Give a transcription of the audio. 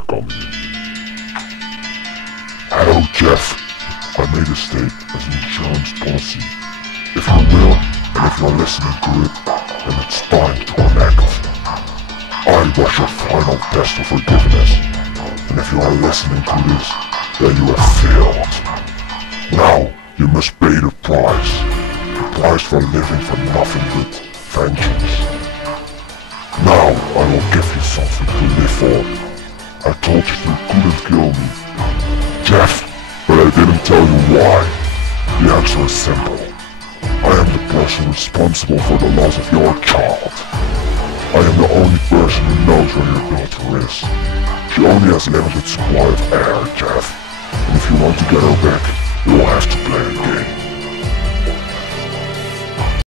come in. Hello, Jeff. I made a state as an insurance policy. If you will, and if you're listening to it, then it's time to enact. I was your final test of forgiveness, and if you are listening to this, then you have failed. Now, you must pay the price. The price for living for nothing but vengeance. Now, I will give you something to live for. I told you couldn't kill me, Jeff, but I didn't tell you why. The answer is simple. I am the person responsible for the loss of your child. I am the only person who knows where your daughter is. She only has limited supply of air, Jeff. And if you want to get her back, you will have to play a game.